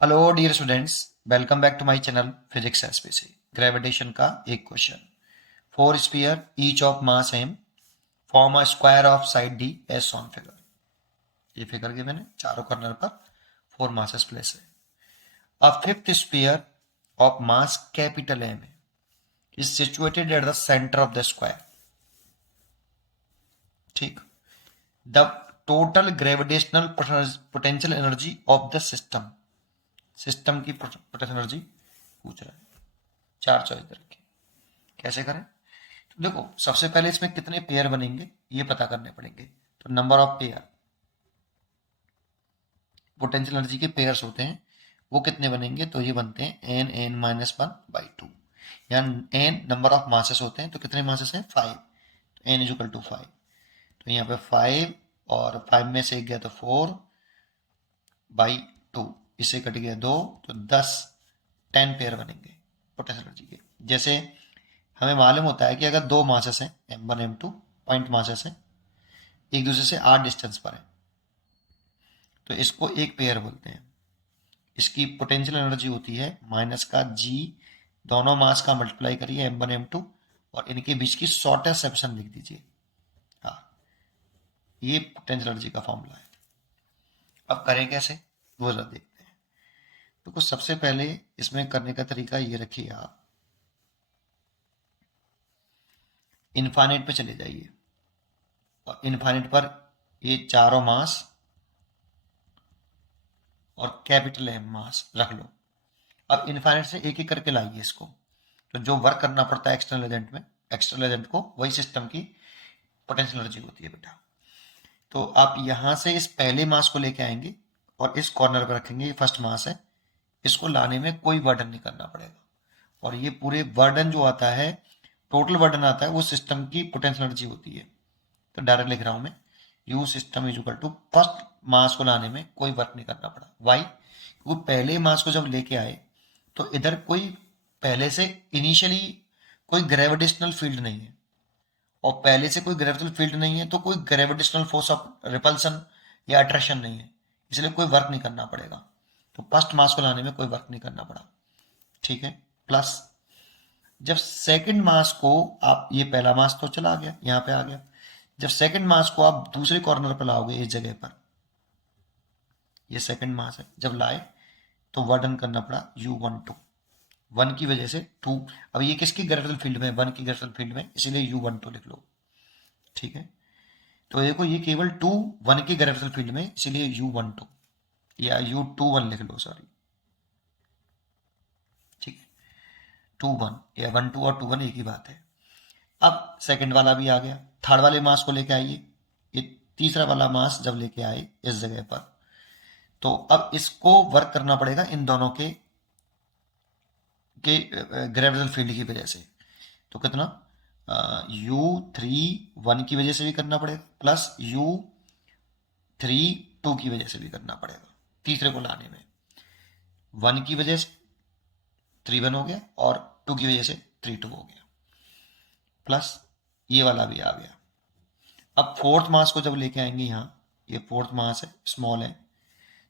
Hello dear students, welcome back to my channel physics SPC. Gravitation का एक question. Four sphere each of mass M form a square of side D as on figure. ये figure के मैंने चारों corner पर four masses place है। A fifth sphere of mass capital M is situated at the centre of the square. ठीक। The total gravitational potential energy of the system. System की potential energy पूछ रहा है। चार चॉइस दे रखी। कैसे करें? तो देखो, सबसे पहले इसमें कितने पेयर बनेंगे ये पता करने पड़ेंगे। तो number of pair, potential energy के पेयर्स होते हैं, वो कितने बनेंगे? तो ये बनते हैं N N minus one by two. यहाँ एन नंबर ऑफ मासेस होते हैं, तो कितने मासेस हैं? फाइव। तो N is equal to five. तो यहाँ पे फाइव और फाइव में से एक गया तो फोर बाई टू, इससे कट गया दो, तो 10 10 पेयर बनेंगे पोटेंशियल एनर्जी के। जैसे हमें मालूम होता है कि अगर दो मासेस हैं m1 m2 पॉइंट मासेस हैं, एक दूसरे से r डिस्टेंस पर है, तो इसको एक पेयर बोलते हैं। इसकी पोटेंशियल एनर्जी होती है माइनस का g, दोनों मास का मल्टीप्लाई करिए m1 m2 और इनके बीच की शॉर्टेस्ट सेक्शन लिख दीजिए। हाँ, ये पोटेंशियल एनर्जी का फॉर्मूला है। अब करें कैसे वो जरा देखते हैं। तो कुछ सबसे पहले इसमें करने का तरीका ये रखिए, आप इनफाइनाइट पे चले जाइए और इनफाइनाइट पर ये चारों मास और कैपिटल एम मास रख लो। अब इनफाइनाइट से एक एक करके लाइए इसको। तो जो वर्क करना पड़ता है एक्सटर्नल एजेंट में, एक्सटर्नल एजेंट को, वही सिस्टम की पोटेंशियल एनर्जी होती है बेटा। तो आप यहां से इस पहले मास को लेके आएंगे और इस कॉर्नर पर रखेंगे। ये फर्स्ट मास है, इसको लाने में कोई बर्डन नहीं करना पड़ेगा। और ये पूरे बर्डन जो आता है, टोटल बर्डन आता है, वो सिस्टम की पोटेंशियल एनर्जी होती है। तो डायरेक्ट लिख रहा हूं मैं, U system is equal to first mass को लाने में कोई वर्क नहीं करना पड़ा। वाई? क्योंकि पहले मास को जब लेके आए तो इधर कोई पहले से इनिशियली कोई ग्रेविटेशनल फील्ड नहीं है, और पहले से कोई ग्रेविटेशनल फील्ड नहीं है तो कोई ग्रेविटेशनल फोर्स ऑफ रिपल्सन या अट्रैक्शन नहीं है, इसलिए कोई वर्क नहीं करना पड़ेगा। तो फर्स्ट मास को लाने में कोई वर्क नहीं करना पड़ा। ठीक है। प्लस जब सेकंड मास को आप, ये पहला मास तो चला गया, यहां पे आ गया, जब सेकंड मास को आप दूसरे कॉर्नर पर लाओगे इस जगह पर, ये सेकंड मास है, जब लाए तो वर्डन करना पड़ा u12, वन की वजह से टू। अब ये किसकी ग्रेविटेशनल फील्ड में? वन की ग्रेविटेशनल फील्ड में, इसीलिए u12 लिख लो। ठीक है। तो देखो, ये केवल टू वन की ग्रेविटेशनल फील्ड में, इसीलिए u12 या u21 लिख लो, सॉरी। ठीक है। टू वन या वन टू और टू वन एक ही बात है। अब सेकंड वाला भी आ गया, थर्ड वाले मास को लेके आइए। ये तीसरा वाला मास जब लेके आए इस जगह पर, तो अब इसको वर्क करना पड़ेगा इन दोनों के ग्रेविटेशनल फील्ड की वजह से। तो कितना? u3 1 की वजह से भी करना पड़ेगा, प्लस u3 2 की वजह से भी करना पड़ेगा। तीसरे को लाने में वन की वजह से 3 1 हो गया और टू की वजह से 3 2 हो गया, प्लस ये वाला भी आ गया। अब फोर्थ मास को जब लेके आएंगे यहाँ, ये फोर्थ मास है, स्मॉल है,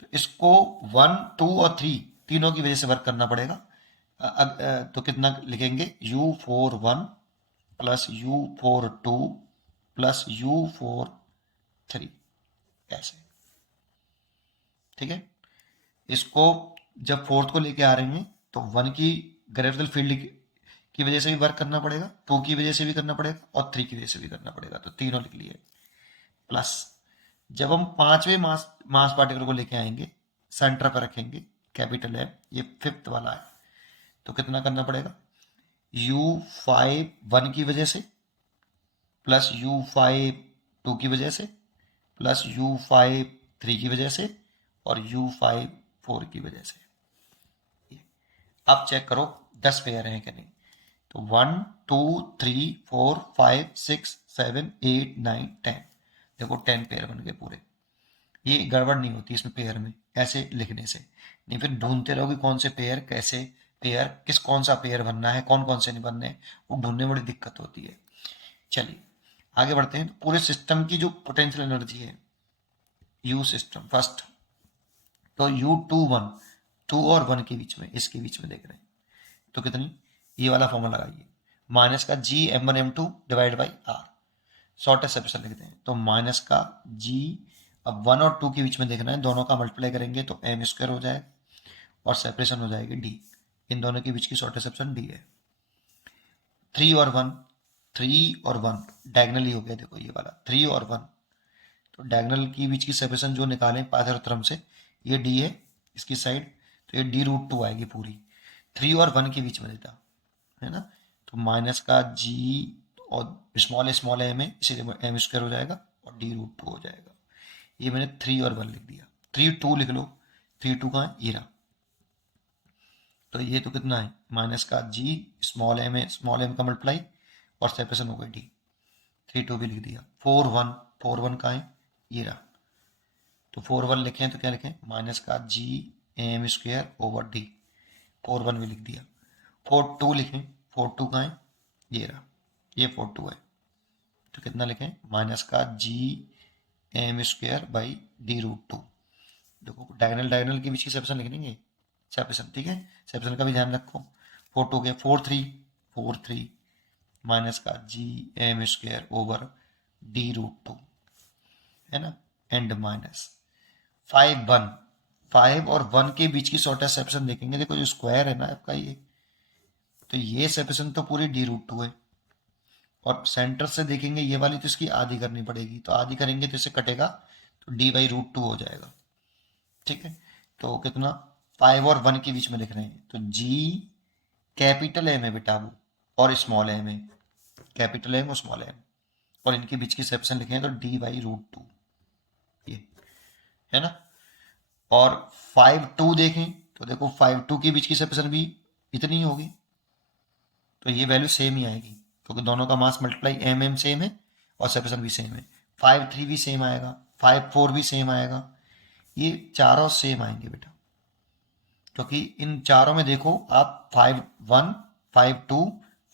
तो इसको 1 2 और 3 तीनों की वजह से वर्क करना पड़ेगा। तो कितना लिखेंगे? u41 plus u42 plus u43, ऐसे। ठीक है। इसको जब फोर्थ को लेके आ रहे हैं तो वन की ग्रेविटेशनल फील्ड की वजह से भी वर्क करना पड़ेगा, टू की वजह से भी करना पड़ेगा और थ्री की वजह से भी करना पड़ेगा, तो तीनों लिख लिए। प्लस जब हम पांचवें मास पार्टिकल को लेके आएंगे, सेंटर पर रखेंगे, कैपिटल है, ये फिफ्थ वाला है, तो कितना करना पड़ेगा? u5 1 की वजह से प्लस u5 2 की वजह से प्लस u5 3 की वजह से और u5 4 की वजह से। अब चेक करो 10 पेयर हैं कि नहीं। तो 1 2 3 4 5 6 7 8 9 10, देखो 10 पेयर बन गए पूरे। ये गड़बड़ नहीं होती इसमें पेयर में ऐसे लिखने से, नहीं फिर ढूंढते रहोगे कौन से पेयर, कैसे पेयर, किस कौन सा पेयर बनना है, कौन कौन से नहीं बनने, वो ढूंढने में बड़ी दिक्कत होती है। चलिए आगे बढ़ते हैं। तो पूरे सिस्टम की जो पोटेंशियल एनर्जी है, यू सिस्टम फर्स्ट, तो u21 2 और 1 के बीच में, इसके बीच में देख रहे हैं तो कितनी, ये वाला फॉर्मूला लगाइए, माइनस का G m1 m2 divide by R, shortest separation लिखते हैं। तो माइनस का जी, अब 1 और 2 के बीच में देखना है, दोनों का मल्टीप्लाई करेंगे तो m स्क्वायर हो जाएगा और सेपरेशन हो जाएगी d, इन दोनों के बीच की शॉर्टेस्ट सेपरेशन d है। 3 और 1, 3 और 1 डायगनली हो गया, देखो ये वाला 3 और 1, तो डायगनल की बीच की सेपरेशन जो निकालें पाइथागोरस से, ये d है इसकी साइड, तो ये d√2 आएगी पूरी, 3 और 1 के बीच में देता है ना, तो माइनस का g और स्मॉल m है इसीलिए m स्क्वायर हो जाएगा और d√2 हो जाएगा। ये मैंने 3 और 1 लिख दिया, 3 2 लिख लो, 3 2 कहाँ है, ये रहा, तो ये तो कितना है, माइनस का g स्मॉल m है, स्मॉल m का मल्टीप्लाई और सेपरेशन हो गई d, 3 2 भी लिख दिया। 4 1 कहाँ है, ये रहा, तो 4 1 लिखें तो क्या लिखें, माइनस का g m square over d, 4 1 भी लिख दिया। 4 2 लिखें, 4 2 कहाँ है, ये रहा, ये 4 2 है, तो कितना लिखें, माइनस का g m square by d√2। देखो डायगोनल डायगोनल के बीच की सेपरेशन लिख लेंगे, सेपरेशन, ठीक है, सेपरेशन का भी ध्यान रखो। 4 2 गया, 4 3 माइनस का जी m स्क्वायर ओवर d√2 है ना, एंड माइनस 5 1, 5 और 1 के बीच की शॉर्टेस्ट सेपरेशन देखेंगे, देखो जो स्क्वायर है ना आपका ये, तो ये सेपरेशन तो पूरी d√2 है, और सेंटर से देखेंगे ये वाली तो इसकी आधी करनी पड़ेगी, तो आधी करेंगे तो इसे कटेगा, तो d/√2 हो जाएगा, ठीक है। तो कितना, 5 और 1 के बीच में लिख रहे हैं, तो g कैपिटल M है बेटा वो, और स्मॉल m है, कैपिटल M और स्मॉल m, और इनके बीच की सेपरेशन लिखें तो d/√2, ये है ना। और 5 2 देखें तो देखो 5 2 के बीच की सेपरेशन भी इतनी ही होगी, तो ये वैल्यू सेम ही आएगी क्योंकि दोनों का मास मल्टीप्लाई m सेम है और सेपरेशन भी सेम है। 5 3 भी सेम आएगा, 5 4 भी सेम आएगा, ये चारों सेम आएंगे बेटा, क्योंकि इन चारों में देखो आप 5 1 5 2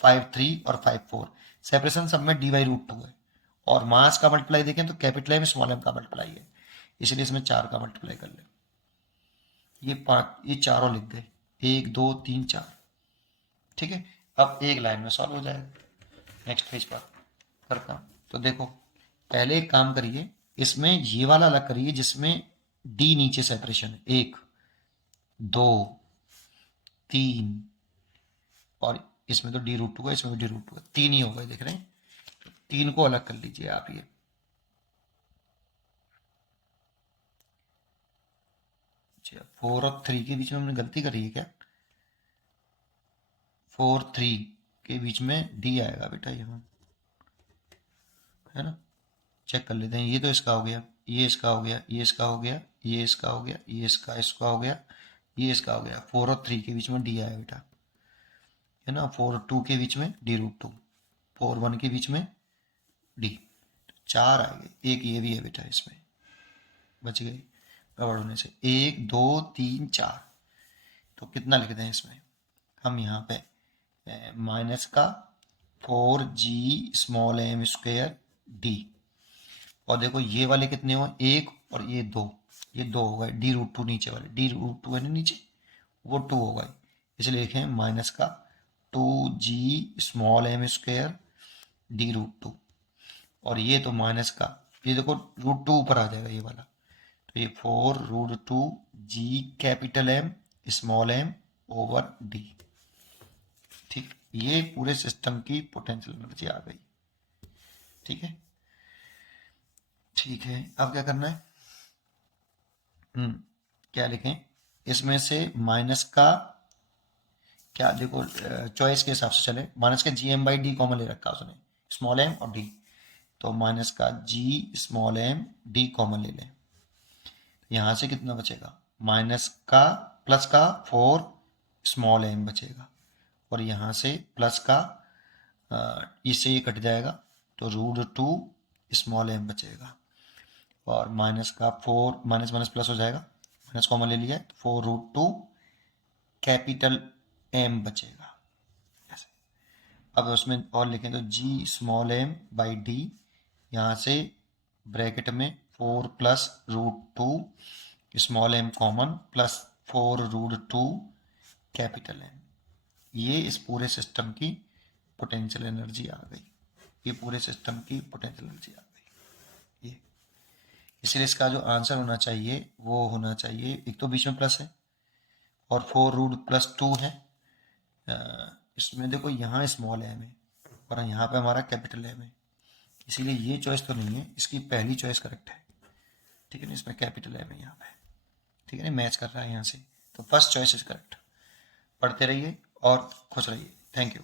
5 3 और 5 4 सेपरेशन सब में d/√2 है, और मास का मल्टीप्लाई देखें तो कैपिटल M स्मॉल m का मल्टीप्लाई है, इसलिए इसमें 4 का मल्टीप्लाई कर ले, ये 5, ये चारों लिख गए, 1 2 3 4, ठीक है। अब एक लाइन में सॉल्व हो जाएगा। नेक्स्ट पेज पर करता हूँ, तो देखो पहले एक काम करिए, इसमें ये वाला अलग करिए जिसमें d नीचे सेपरेशन है, 1 2 3, और इसमें तो d√2 है, इसमें भी d√2 है, 3 ही हो गए, देख रहे हैं, 3 को अलग कर लीजिए आप। ये अच्छा 4 और 3 के बीच में हमने गलती करी है क्या, 4 3 के बीच में d आएगा बेटा यहाँ, है ना, चेक कर लेते हैं, ये तो इसका हो गया, ये इसका हो गया, ये इसका हो गया, ये इसका हो गया, ये इसका हो गया, ये इसका हो गया, 4 और 3 के बीच में d आया बेटा, है ना, 4 और 2 के बीच में d√2, 4 1 के बीच में d, 4 आ गए, एक ये भी है बेटा, इसमें बच गए गड़बड़ होने से, 1 2 3 4, तो कितना लिखते हैं इसमें हम यहाँ पे, माइनस का 4g small m square d, और देखो ये वाले कितने हुए, 1 और ये 2, ये 2 हो गए, d√2 नीचे वाले, d√2 है ना नीचे, वो 2 हो गए, इसलिए लिखें माइनस का 2g small m square d√2, और ये तो माइनस का, ये देखो √2 ऊपर आ जाएगा ये वाला, तो ये 4√2g capital M small m over d, ठीक, ये पूरे सिस्टम की पोटेंशियल एनर्जी आ गई, ठीक है। ठीक है, अब क्या करना है, क्या लिखें इसमें से, माइनस का क्या, देखो चॉइस के हिसाब से चले, माइनस का gm/d कॉमन ले रखा उसने, स्मॉल m और d, तो माइनस का g small m d common ले लें, यहाँ से कितना बचेगा, माइनस का प्लस का 4 स्मॉल m बचेगा, और यहाँ से प्लस का इससे ये कट जाएगा, तो √2 स्मॉल m बचेगा, और माइनस का 4 माइनस माइनस प्लस हो जाएगा, माइनस कॉमन ले लिया, 4√2 कैपिटल M बचेगा ऐसे। अब उसमें और लिखें तो g small m by d, यहाँ से ब्रैकेट में 4 plus √2 small m common plus 4√2 capital M. ये इस पूरे सिस्टम की पोटेंशियल एनर्जी आ गई, ये पूरे सिस्टम की पोटेंशियल एनर्जी आ गई ये। इसलिए इसका जो आंसर होना चाहिए वो होना चाहिए, एक तो बीच में प्लस है और 4√+2 है, इसमें देखो यहाँ स्मॉल एम है और यहाँ पे हमारा कैपिटल एम है, इसीलिए ये चॉइस तो नहीं है, इसकी पहली चॉइस करेक्ट है, ठीक है ना, इसमें कैपिटल एम है यहाँ पे, ठीक है ना, मैच कर रहा है यहाँ से, तो फर्स्ट चॉइस इज करेक्ट। पढ़ते रहिए और खुश रहिए। Thank you.